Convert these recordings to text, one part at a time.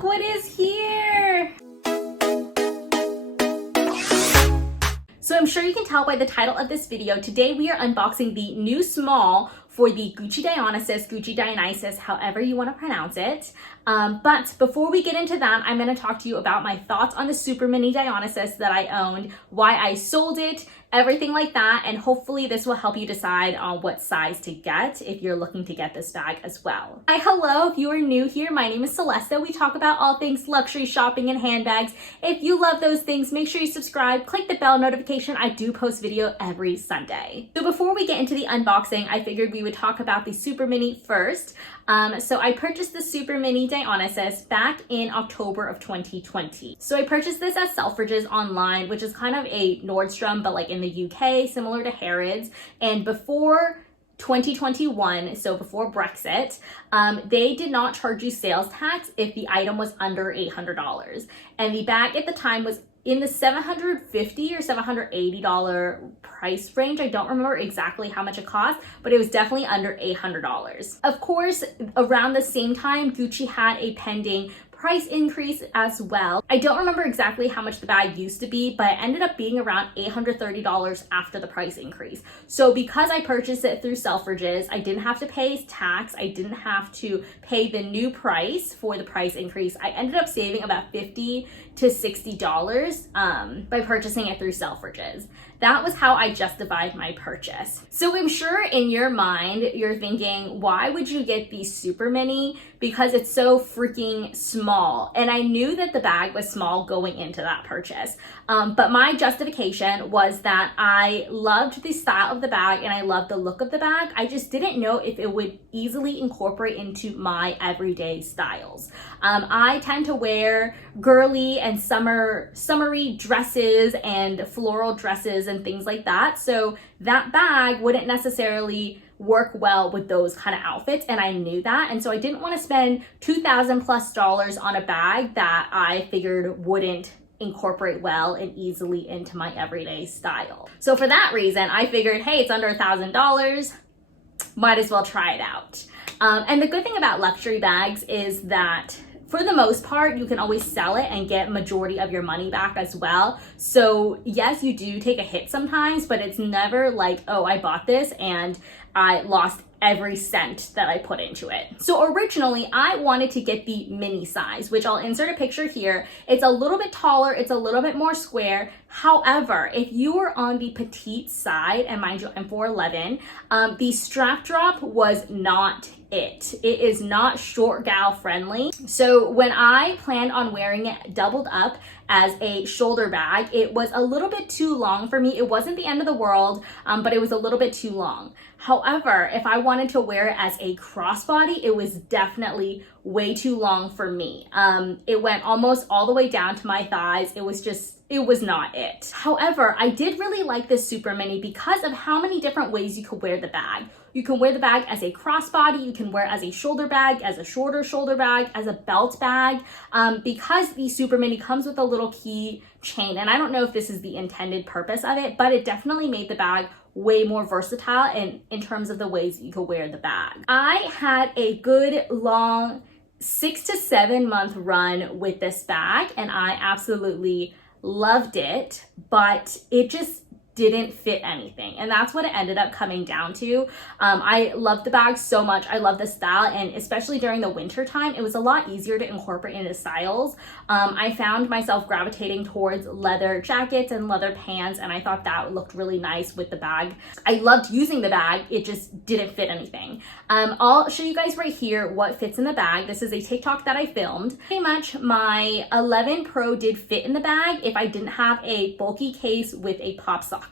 look what is here. So I'm sure you can tell by the title of this video, today we are unboxing the new small for the Gucci Dionysus, however you want to pronounce it. But before we get into that, I'm going to talk to you about my thoughts on the super mini Dionysus that I owned, why I sold it, everything like that, and hopefully this will help you decide on what size to get if you're looking to get this bag as well. Hi, hello, if you are new here, my name is Celesta. We talk about all things luxury shopping and handbags. If you love those things, make sure you subscribe, click the bell notification. I do post video every Sunday. So before we get into the unboxing, I figured we would talk about the super mini first. So I purchased the super mini Dionysus back in October of 2020. So I purchased this at Selfridges online, which is kind of a Nordstrom, but like in the UK, similar to Harrods. And before 2021, so before Brexit, they did not charge you sales tax if the item was under $800. And the bag at the time was in the $750 or $780 price range. I don't remember exactly how much it cost, but it was definitely under $800. Of course, around the same time, Gucci had a pending price increase as well. I don't remember exactly how much the bag used to be, but it ended up being around $830 after the price increase. So because I purchased it through Selfridges, I didn't have to pay tax. I didn't have to pay the new price for the price increase. I ended up saving about $50 to $60 by purchasing it through Selfridges. That was how I justified my purchase. So I'm sure in your mind, you're thinking, why would you get the super mini? Because it's so freaking small. And I knew that the bag was small going into that purchase. But my justification was that I loved the style of the bag and I loved the look of the bag. I just didn't know if it would easily incorporate into my everyday styles. I tend to wear girly and summery dresses and floral dresses and things like that. So that bag wouldn't necessarily work well with those kind of outfits, and I knew that. And so I didn't want to spend $2,000+ on a bag that I figured wouldn't incorporate well and easily into my everyday style. So for that reason, I figured, hey, it's under $1,000, might as well try it out. And the good thing about luxury bags is that for the most part, you can always sell it and get majority of your money back as well. So yes, you do take a hit sometimes, but it's never like, oh, I bought this and I lost every cent that I put into it. So originally I wanted to get the mini size, which I'll insert a picture here. It's a little bit taller, it's a little bit more square. However, if you were on the petite side, and mind you, I'm 4'11", the strap drop was not it. It is not short gal friendly. So when I planned on wearing it doubled up as a shoulder bag, it was a little bit too long for me. It wasn't the end of the world, but it was a little bit too long. However, if I wanted to wear it as a crossbody, it was definitely way too long for me. It went almost all the way down to my thighs. It was not it. However, I did really like this super mini because of how many different ways you could wear the bag. You can wear the bag as a crossbody, you can wear it as a shoulder bag, as a shorter shoulder bag, as a belt bag, because the super mini comes with a little key chain. And I don't know if this is the intended purpose of it, but it definitely made the bag way more versatile in terms of the ways you could wear the bag. I had a good long 6 to 7 month run with this bag and I absolutely loved it, but it just didn't fit anything, and that's what it ended up coming down to. I love the bag so much. I love the style, and especially during the winter time, it was a lot easier to incorporate into styles. I found myself gravitating towards leather jackets and leather pants, and I thought that looked really nice with the bag. I loved using the bag, it just didn't fit anything. I'll show you guys right here what fits in the bag. This is a TikTok that I filmed. Pretty much my 11 Pro did fit in the bag if I didn't have a bulky case with a pop socket.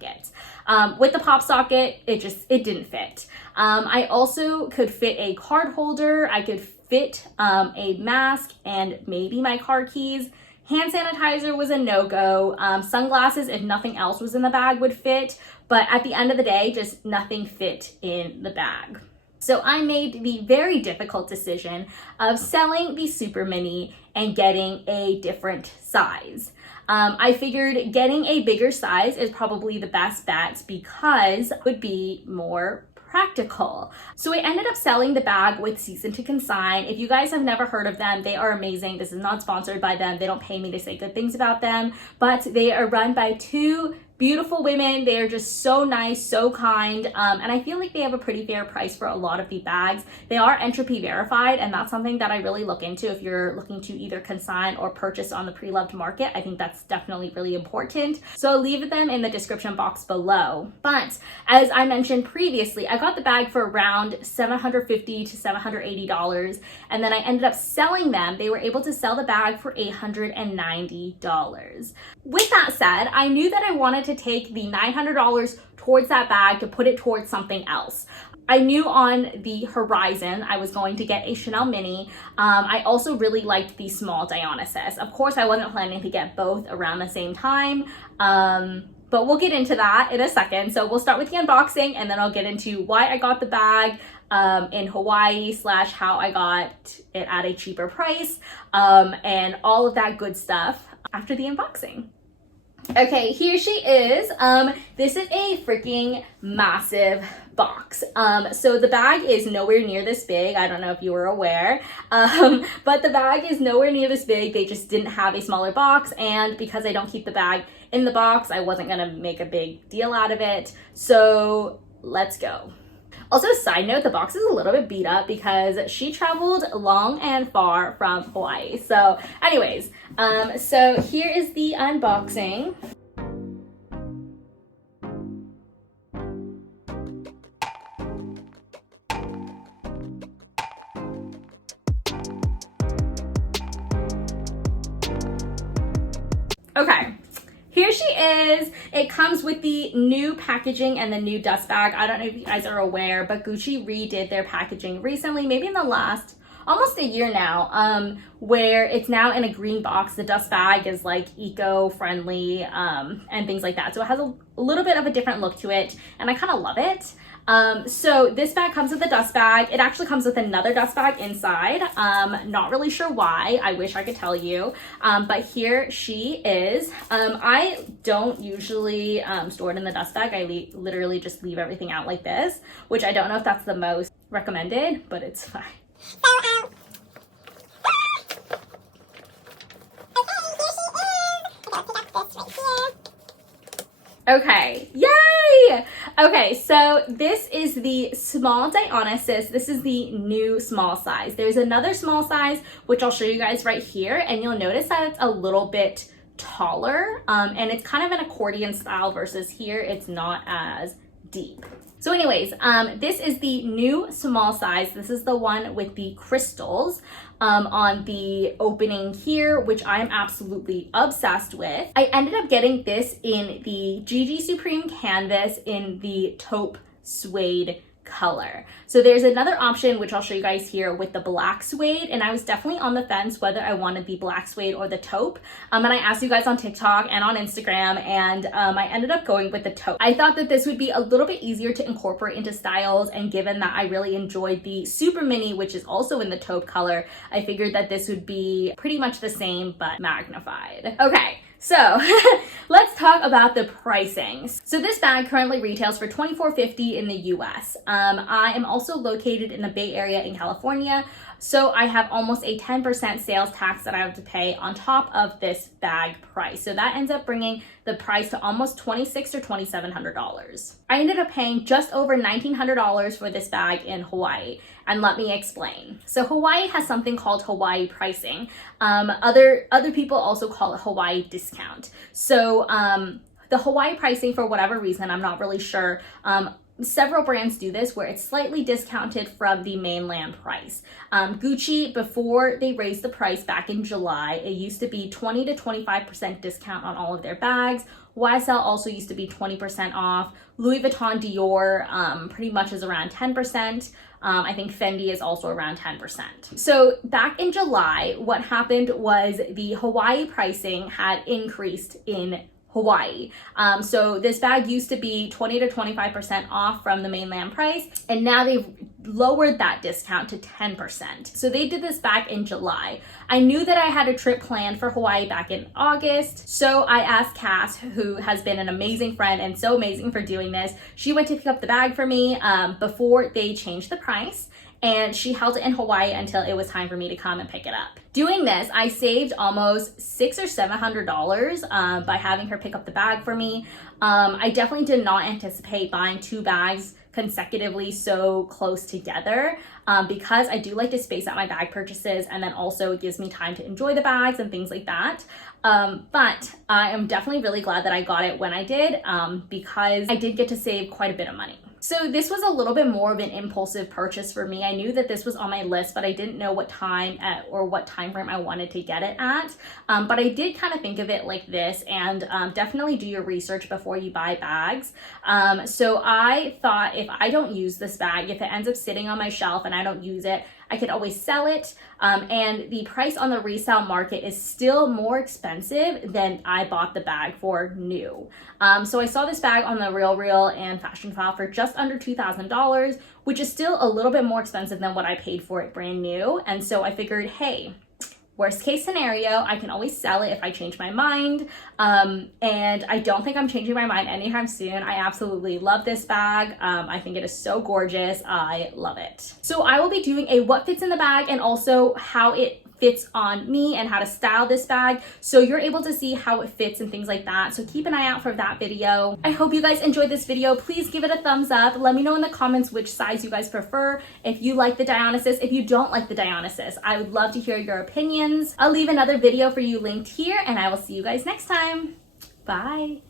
With the pop socket, it didn't fit. I also could fit a card holder. I could fit a mask and maybe my car keys. Hand sanitizer was a no-go. Sunglasses, if nothing else was in the bag, would fit. But at the end of the day, just nothing fit in the bag. So I made the very difficult decision of selling the super mini and getting a different size. I figured getting a bigger size is probably the best bet because it would be more practical. So I ended up selling the bag with Season to Consign. If you guys have never heard of them, they are amazing. This is not sponsored by them. They don't pay me to say good things about them, but they are run by two beautiful women. They are just so nice, so kind, and I feel like they have a pretty fair price for a lot of the bags. They are entropy verified, and that's something that I really look into if you're looking to either consign or purchase on the pre-loved market. I think that's definitely really important. So I'll leave them in the description box below. But as I mentioned previously, I got the bag for around $750 to $780, and then I ended up selling them. They were able to sell the bag for $890. With that said, I knew that I wanted to take the $900 towards that bag to put it towards something else. I knew on the horizon I was going to get a Chanel mini. I also really liked the small Dionysus. Of course, I wasn't planning to get both around the same time, but we'll get into that in a second. So we'll start with the unboxing, and then I'll get into why I got the bag in Hawaii / how I got it at a cheaper price, and all of that good stuff after the unboxing. Okay, here she is. This is a freaking massive box. So the bag is nowhere near this big. I don't know if you were aware, but the bag is nowhere near this big. They just didn't have a smaller box, and because I don't keep the bag in the box, I wasn't gonna make a big deal out of it. So let's go. Also, side note, the box is a little bit beat up because she traveled long and far from Hawaii. So anyways, so here is the unboxing. Okay. Here she is. It comes with the new packaging and the new dust bag. I don't know if you guys are aware, but Gucci redid their packaging recently, maybe in the last almost a year now, where it's now in a green box. The dust bag is like eco-friendly and things like that. So it has a little bit of a different look to it, and I kind of love it. So this bag comes with a dust bag. It actually comes with another dust bag inside. Not really sure why. I wish I could tell you. But here she is. I don't usually store it in the dust bag. I literally just leave everything out like this, which I don't know if that's the most recommended, but it's fine. Okay, yay! Okay, so this is the small Dionysus. This is the new small size. There's another small size, which I'll show you guys right here, and you'll notice that it's a little bit taller, and it's kind of an accordion style versus here, it's not as deep. So anyways, this is the new small size. This is the one with the crystals on the opening here, which I am absolutely obsessed with. I ended up getting this in the GG Supreme canvas in the taupe suede color. So there's another option, which I'll show you guys here, with the black suede, and I was definitely on the fence whether I wanted the black suede or the taupe, and I asked you guys on TikTok and on Instagram, and I ended up going with the taupe. I thought that this would be a little bit easier to incorporate into styles, and given that I really enjoyed the super mini, which is also in the taupe color, I figured that this would be pretty much the same but magnified. Okay, so let's talk about the pricing. So this bag currently retails for $24.50 in the US. I am also located in the Bay Area in California, so I have almost a 10% sales tax that I have to pay on top of this bag price. So that ends up bringing the price to almost $2,600 or $2,700. I ended up paying just over $1,900 for this bag in Hawaii, and let me explain. So Hawaii has something called Hawaii pricing. Other people also call it Hawaii discount. So the Hawaii pricing, for whatever reason, I'm not really sure, several brands do this where it's slightly discounted from the mainland price. Gucci, before they raised the price back in July, it used to be 20 to 25% discount on all of their bags. YSL also used to be 20% off. Louis Vuitton, Dior pretty much is around 10%. I think Fendi is also around 10%. So back in July, what happened was the Hawaii pricing had increased in Hawaii. So this bag used to be 20 to 25% off from the mainland price, and now they've lowered that discount to 10%. So they did this back in July. I knew that I had a trip planned for Hawaii back in August, so I asked Cass, who has been an amazing friend and so amazing for doing this. She went to pick up the bag for me before they changed the price, and she held it in Hawaii until it was time for me to come and pick it up. Doing this, I saved almost $600 or $700 by having her pick up the bag for me. I definitely did not anticipate buying 2 bags consecutively so close together because I do like to space out my bag purchases, and then also it gives me time to enjoy the bags and things like that. But I am definitely really glad that I got it when I did because I did get to save quite a bit of money. So this was a little bit more of an impulsive purchase for me. I knew that this was on my list, but I didn't know what time or what time frame I wanted to get it at. But I did kind of think of it like this, and definitely do your research before you buy bags. So I thought, if I don't use this bag, if it ends up sitting on my shelf and I don't use it, I could always sell it. And the price on the resale market is still more expensive than I bought the bag for new. So I saw this bag on the RealReal and Fashion File for just under $2,000, which is still a little bit more expensive than what I paid for it brand new. And so I figured, hey, worst case scenario, I can always sell it if I change my mind. And I don't think I'm changing my mind anytime soon. I absolutely love this bag. I think it is so gorgeous. I love it. So I will be doing a what fits in the bag and also how it fits on me and how to style this bag, so you're able to see how it fits and things like that. So keep an eye out for that video. I hope you guys enjoyed this video. Please give it a thumbs up. Let me know in the comments which size you guys prefer. If you like the Dionysus, if you don't like the Dionysus, I would love to hear your opinions. I'll leave another video for you linked here, and I will see you guys next time. Bye.